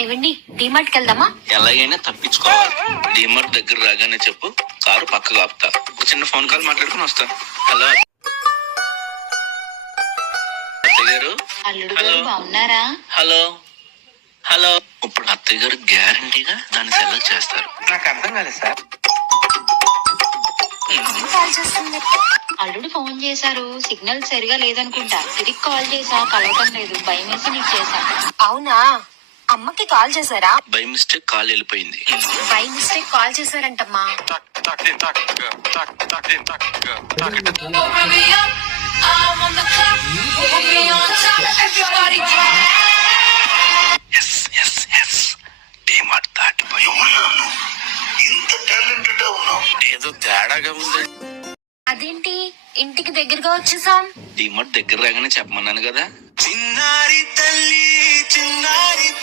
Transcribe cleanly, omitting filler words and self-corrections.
ఏవండి డిమార్ట్ కి వెళ్దామా? ఎలాగైనా తప్పించుకోవాలి. డిమార్ట్ దగ్గర రాగానే చెప్పు, కారు పక్కగా ఆపుతా. ఒక చిన్న ఫోన్ కాల్ మాట్లాడుకుని వస్తా. హలో అత్తయ్య గారు. అల్లుడు గారు బాగున్నారా? Hello hello. ఇప్పుడు అత్తయ్య గారు గ్యారంటీగా దాన్ని సెలెక్ట్ చేస్తారు. నాకు అర్థం కాలేదు సార్. అల్లుడు ఫోన్ చేశారు, సిగ్నల్ సరిగా లేదనుకుంటా. తిరిగి కాల్ చేసా, కలవటం లేదు. భయం వేసి నీకు చేశా. అవునా? అమ్మకి కాల్ చేశారా? బై మిస్టేక్ కాల్ వెళ్ళిపోయింది. బై మిస్టేక్ కాల్ చేశారంటమ్మా. డిమార్ట్ దాటిపోయి ఏదో తేడాగా ఉంది. అదేంటి ఇంటికి దగ్గరగా వచ్చేసాం? డిమార్ట్ దగ్గర రాగానే చెప్పమన్నాను కదా. చిన్నారి తల్లి చిన్నారి